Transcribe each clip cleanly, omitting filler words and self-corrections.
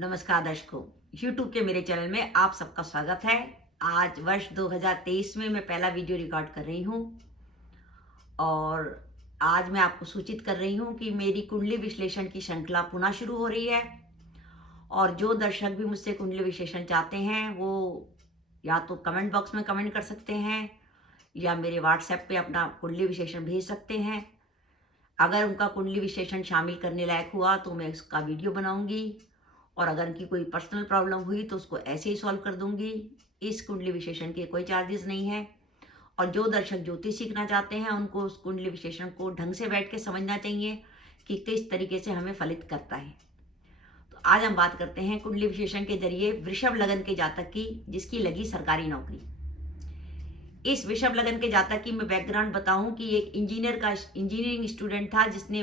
नमस्कार दर्शकों, YouTube के मेरे चैनल में आप सबका स्वागत है। आज वर्ष 2023 में मैं पहला वीडियो रिकॉर्ड कर रही हूँ और आज मैं आपको सूचित कर रही हूँ कि मेरी कुंडली विश्लेषण की श्रृंखला पुनः शुरू हो रही है। और जो दर्शक भी मुझसे कुंडली विश्लेषण चाहते हैं वो या तो कमेंट बॉक्स में कमेंट कर सकते हैं या मेरे व्हाट्सएप पे अपना कुंडली विश्लेषण भेज सकते हैं। अगर उनका कुंडली विश्लेषण शामिल करने लायक हुआ तो मैं उसका वीडियो बनाऊंगी और अगर उनकी कोई पर्सनल प्रॉब्लम हुई तो उसको ऐसे ही सॉल्व कर दूंगी। इस कुंडली विश्लेषण के कोई चार्जेस नहीं है और जो दर्शक ज्योतिष सीखना चाहते हैं उनको उस कुंडली विश्लेषण को ढंग से बैठ के समझना चाहिए कि किस तरीके से हमें फलित करता है। तो आज हम बात करते हैं कुंडली विश्लेषण के जरिए वृषभ लगन के जातक की जिसकी लगी सरकारी नौकरी। इस वृषभ लगन के जातक की मैं बैकग्राउंड बताऊं कि एक इंजीनियरिंग स्टूडेंट था जिसने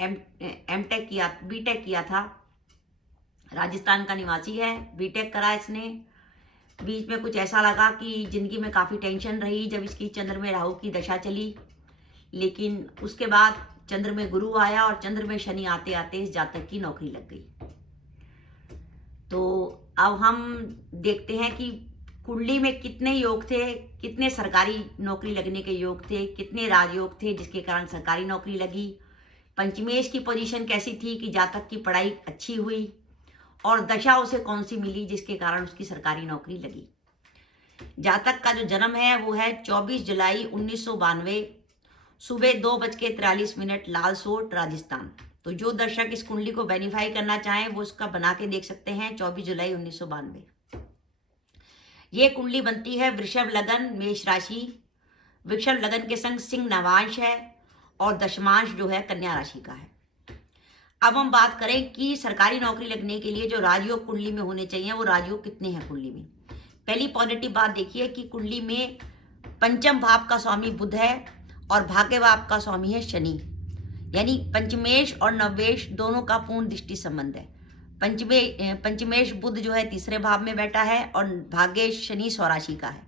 एमटेक किया, बीटेक किया था। राजस्थान का निवासी है, बीटेक करा इसने। बीच में कुछ ऐसा लगा कि जिंदगी में काफ़ी टेंशन रही जब इसकी चंद्र में राहु की दशा चली, लेकिन उसके बाद चंद्र में गुरु आया और चंद्र में शनि आते आते इस जातक की नौकरी लग गई। तो अब हम देखते हैं कि कुंडली में कितने योग थे, कितने सरकारी नौकरी लगने के योग थे, कितने राजयोग थे जिसके कारण सरकारी नौकरी लगी। पंचमेश की पोजीशन कैसी थी कि जातक की पढ़ाई अच्छी हुई और दशा उसे कौन सी मिली जिसके कारण उसकी सरकारी नौकरी लगी। जातक का जो जन्म है वो है 24 जुलाई 1992 सुबह 2:43 लालसोट राजस्थान। तो जो दर्शक इस कुंडली को वेरीफाई करना चाहें वो उसका बना के देख सकते हैं। 24 जुलाई 1992 ये कुंडली बनती है वृषभ लगन मेष राशि। वृषभ लगन के संग सिंह नवांश है और दशमांश जो है कन्या राशि का है। अब हम बात करें कि सरकारी नौकरी लगने के लिए जो राजयोग कुंडली में होने चाहिए वो राजयोग कितने हैं कुंडली में। पहली पॉजिटिव बात देखिए कि कुंडली में पंचम भाव का स्वामी बुध है और भाग्य भाव का स्वामी है शनि, यानी पंचमेश और नवमेश दोनों का पूर्ण दृष्टि संबंध है। पंचमेश बुध जो है तीसरे भाव में बैठा है और भाग्येश शनि स्वराशि का है,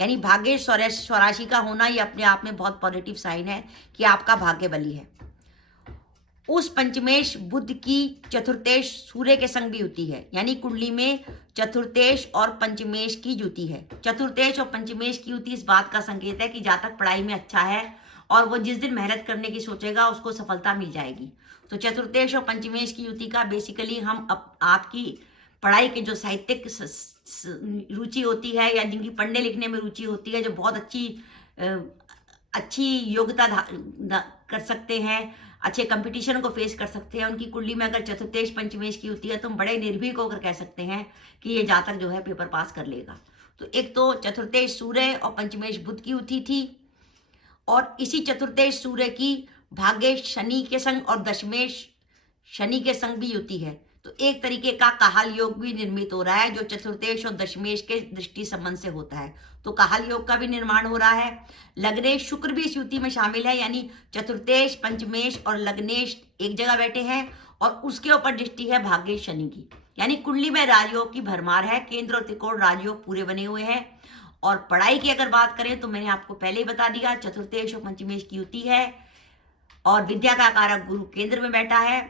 यानी भाग्येश स्वराशि का होना ये अपने आप में बहुत पॉजिटिव साइन है कि आपका भाग्य बली है। उस पंचमेश बुध की चतुर्थेश सूर्य के संग भी युति है, यानी कुंडली में चतुर्थेश और पंचमेश की युति है। चतुर्थेश और पंचमेश की युति इस बात का संकेत है कि जातक पढ़ाई में अच्छा है और वो जिस दिन मेहनत करने की सोचेगा उसको सफलता मिल जाएगी। तो चतुर्थेश और पंचमेश की युति का बेसिकली हम आपकी पढ़ाई के जो साहित्यिक रुचि होती है या जिनकी पढ़ने लिखने में रुचि होती है, जो बहुत अच्छी योग्यता कर सकते हैं, अच्छे कंपटीशन को फेस कर सकते हैं, उनकी कुंडली में अगर चतुर्थेश पंचमेश की होती है तो हम बड़े निर्भीक होकर कह सकते हैं कि ये जातक जो है पेपर पास कर लेगा। तो एक तो चतुर्थेश सूर्य और पंचमेश बुध की होती थी और इसी चतुर्थेश सूर्य की भाग्येश शनि के संग और दशमेश शनि के संग भी युति है। तो एक तरीके का काहल योग भी निर्मित हो रहा है जो चतुर्थेश और दशमेश के दृष्टि संबंध से होता है। तो काहल योग का भी निर्माण हो रहा है। लग्नेश शुक्र भी इस युति में शामिल है, यानी चतुर्थेश पंचमेश और लग्नेश एक जगह बैठे हैं और उसके ऊपर दृष्टि है भाग्येश शनि की, यानी कुंडली में राजयोग की भरमार है। केंद्र और त्रिकोण राजयोग पूरे बने हुए हैं। और पढ़ाई की अगर बात करें तो मैंने आपको पहले ही बता दिया चतुर्थेश और पंचमेश की युति है और विद्या का कारक गुरु केंद्र में बैठा है।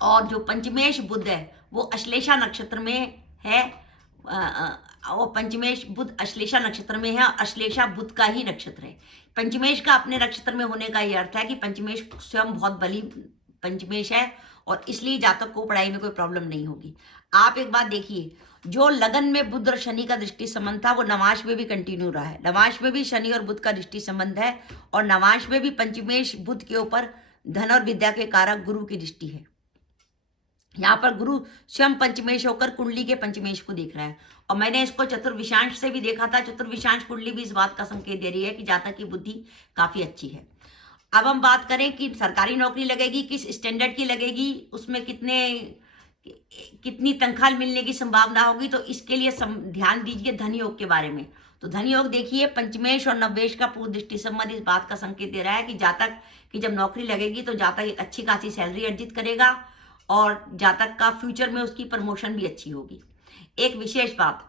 और जो पंचमेश बुध है वो अश्लेषा नक्षत्र में है और पंचमेश बुध अश्लेषा नक्षत्र में है। अश्लेषा बुध का ही नक्षत्र है। पंचमेश का अपने नक्षत्र में होने का ये अर्थ है कि पंचमेश स्वयं बहुत बली पंचमेश है और इसलिए जातक को पढ़ाई में कोई प्रॉब्लम नहीं होगी। आप एक बात देखिए, जो लगन में बुध और शनि का दृष्टि संबंध था वो नवांश में भी कंटिन्यू रहा है। नवांश में भी शनि और बुध का दृष्टि संबंध है और नवांश में भी पंचमेश बुध के ऊपर धन और विद्या के कारक गुरु की दृष्टि है। यहाँ पर गुरु स्वयं पंचमेश होकर कुंडली के पंचमेश को देख रहा है और मैंने इसको चतुर्विशांश से भी देखा था। चतुर्विशांश कुंडली भी इस बात का संकेत दे रही है कि जातक की बुद्धि काफी अच्छी है। अब हम बात करें कि सरकारी नौकरी लगेगी, किस स्टैंडर्ड की लगेगी, उसमें कितनी तनख्वाह मिलने की संभावना होगी, तो इसके लिए ध्यान दीजिए धन योग के बारे में। तो धन योग देखिए पंचमेश और नवमेश का पूर्ण दृष्टि संबंध इस बात का संकेत दे रहा है कि जातक की जब नौकरी लगेगी तो जातक एक अच्छी खासी सैलरी अर्जित करेगा और जातक का फ्यूचर में उसकी प्रमोशन भी अच्छी होगी। एक विशेष बात,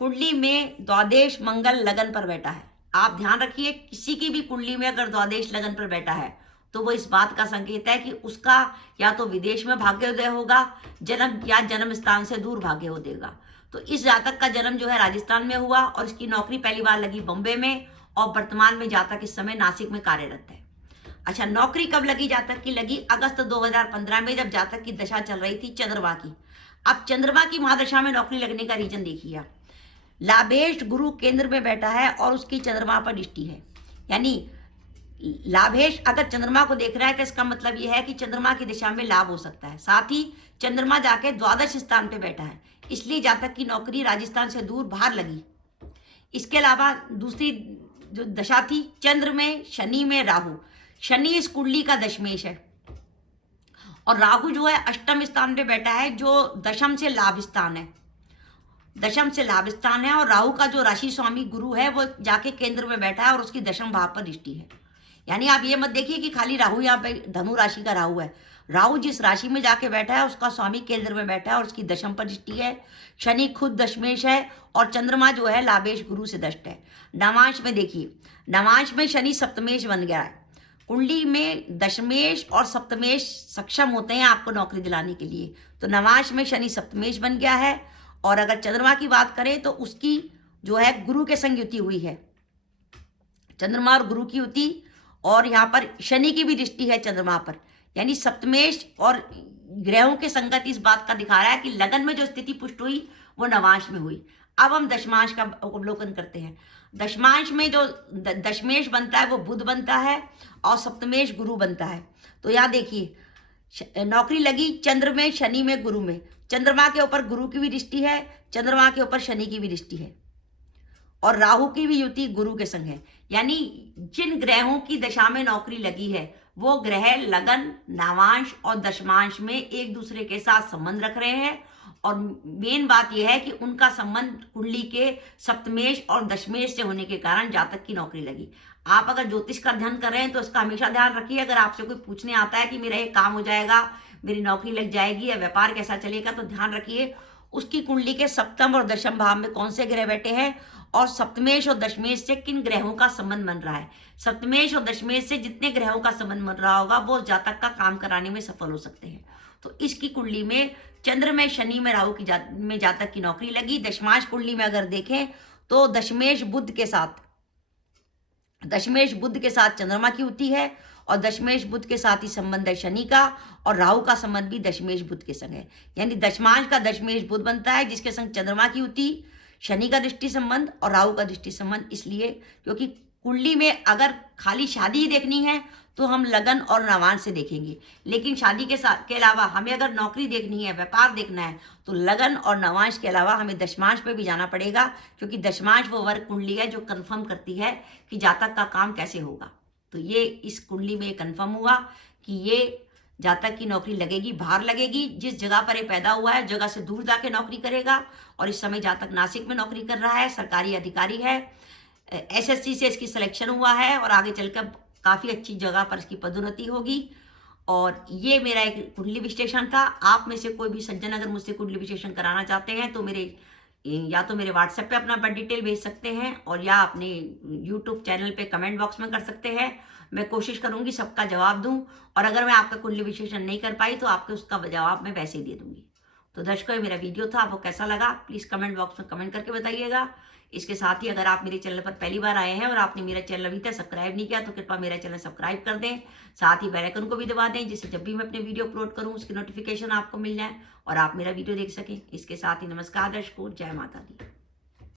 कुंडली में द्वादश मंगल लगन पर बैठा है। आप ध्यान रखिए किसी की भी कुंडली में अगर द्वादश लगन पर बैठा है तो वो इस बात का संकेत है कि उसका या तो विदेश में भाग्योदय होगा, जन्म या जन्म स्थान से दूर भाग्योदय होगा। तो इस जातक का जन्म जो है राजस्थान में हुआ और इसकी नौकरी पहली बार लगी बॉम्बे में, और वर्तमान में जातक इस समय नासिक में कार्यरत है। अच्छा, नौकरी कब लगी जातक की? लगी अगस्त 2015 में, जब जातक की दशा चल रही थी चंद्रमा की। अब चंद्रमा की महादशा में नौकरी लगने का रीजन देखिए आप। लाभेश गुरु केंद्र में बैठा है और उसकी चंद्रमा पर दृष्टि है, यानी लाभेश अगर चंद्रमा को देख रहा है तो इसका मतलब यह है कि चंद्रमा की दिशा में लाभ हो सकता है। साथ ही चंद्रमा जाके द्वादश स्थान पे बैठा है, इसलिए जातक की नौकरी राजस्थान से दूर बाहर लगी। इसके अलावा दूसरी जो दशा थी, चंद्र में शनि में राहु। शनि इस कुंडली का दशमेश है और राहु जो है अष्टम स्थान पे बैठा है, जो दशम से लाभ स्थान है। दशम से लाभ स्थान है और राहु का जो राशि स्वामी गुरु है वो जाके केंद्र में बैठा है और उसकी दशम भाव पर दृष्टि है। यानी आप ये मत देखिए कि खाली राहु यहाँ पे धनु राशि का राहु है। राहु जिस राशि में जाके बैठा है उसका स्वामी केंद्र में बैठा है और उसकी दशम पर दृष्टि है। शनि खुद दशमेश है और चंद्रमा जो है लाभेश गुरु से दष्ट है। नवांश में देखिए, नवांश में शनि सप्तमेश बन गया है। कुंडली में दशमेश और सप्तमेश सक्षम होते हैं आपको नौकरी दिलाने के लिए, तो नवांश में शनि सप्तमेश बन गया है। और अगर चंद्रमा की बात करें तो उसकी जो है गुरु के संग युति हुई है, चंद्रमा और गुरु की युति, और यहाँ पर शनि की भी दृष्टि है चंद्रमा पर, यानी सप्तमेश और ग्रहों के संगत इस बात का दिखा रहा है कि लगन में जो स्थिति पुष्ट हुई वो नवांश में हुई। अब हम दशमांश का अवलोकन करते हैं। दशमांश में जो दशमेश बनता है वो बुध बनता है और सप्तमेश गुरु बनता है। तो यहाँ देखिए, नौकरी लगी चंद्र में, शनि में, गुरु में। चंद्रमा के ऊपर गुरु की भी दृष्टि है, चंद्रमा के ऊपर शनि की भी दृष्टि है और राहु की भी युति गुरु के संग है। यानी जिन ग्रहों की दशा में नौकरी लगी है वो ग्रह लगन, नवांश और दशमांश में एक दूसरे के साथ संबंध रख रहे हैं। और मेन बात यह है कि उनका संबंध कुंडली के सप्तमेश और दशमेश से होने के कारण जातक की नौकरी लगी। आप अगर ज्योतिष का अध्ययन कर रहे हैं तो इसका हमेशा ध्यान रखिए। अगर आपसे कोई पूछने आता है कि मेरा ये काम हो जाएगा, मेरी नौकरी लग जाएगी या व्यापार कैसा चलेगा, तो ध्यान रखिए उसकी कुंडली के सप्तम और दशम भाव में कौन से ग्रह बैठे हैं और सप्तमेश और दशमेश से किन ग्रहों का संबंध बन रहा है। सप्तमेश और दशमेश से जितने ग्रहों का संबंध बन रहा होगा वो जातक का काम कराने में सफल हो सकते हैं। तो इसकी कुंडली में चंद्र में, शनि में, राहु की में जातक की नौकरी लगी। दशमांश कुंडली में अगर देखें तो दशमेश बुध के साथ चंद्रमा की युति है और दशमेश बुध के साथ ही संबंध है शनि का, और राहु का संबंध भी दशमेश बुध के संग है। यानी दशमांश का दशमेश बुध बनता है जिसके संग चंद्रमा की युति, शनि का दृष्टि संबंध और राहु का दृष्टि संबंध। इसलिए क्योंकि कुंडली में अगर खाली शादी ही देखनी है तो हम लगन और नवांश से देखेंगे, लेकिन शादी के अलावा हमें अगर नौकरी देखनी है, व्यापार देखना है, तो लगन और नवांश के अलावा हमें दशमांश पे भी जाना पड़ेगा, क्योंकि दशमांश वो वर्ग कुंडली है जो कंफर्म करती है कि जातक का काम कैसे होगा। तो ये इस कुंडली में कंफर्म हुआ कि ये जातक की नौकरी लगेगी, बाहर लगेगी। जिस जगह पर ये पैदा हुआ है जगह से दूर जाके नौकरी करेगा, और इस समय जातक नासिक में नौकरी कर रहा है, सरकारी अधिकारी है, एसएससी से इसकी सिलेक्शन हुआ है और आगे चलकर काफ़ी अच्छी जगह पर इसकी पदोन्नति होगी। और ये मेरा एक कुंडली विश्लेषण था। आप में से कोई भी सज्जन अगर मुझसे कुंडली विश्लेषण कराना चाहते हैं तो या तो मेरे व्हाट्सएप पे अपना डिटेल भेज सकते हैं और या अपने यूट्यूब चैनल पे कमेंट बॉक्स में कर सकते हैं। मैं कोशिश करूंगी सबका जवाब दूं, और अगर मैं आपका कुंडली विश्लेषण नहीं कर पाई तो आपको उसका जवाब मैं वैसे ही दे दूंगी। तो दर्शकों, ये मेरा वीडियो था, आपको कैसा लगा प्लीज़ कमेंट बॉक्स में कमेंट करके बताइएगा। इसके साथ ही अगर आप मेरे चैनल पर पहली बार आए हैं और आपने मेरा चैनल अभी तक सब्सक्राइब नहीं किया तो कृपया मेरा चैनल सब्सक्राइब कर दें, साथ ही बेल आइकन को भी दबा दें, जिससे जब भी मैं अपने वीडियो अपलोड करूं उसकी नोटिफिकेशन आपको मिल जाए और आप मेरा वीडियो देख सकें। इसके साथ ही नमस्कार दर्शकों, जय माता दी।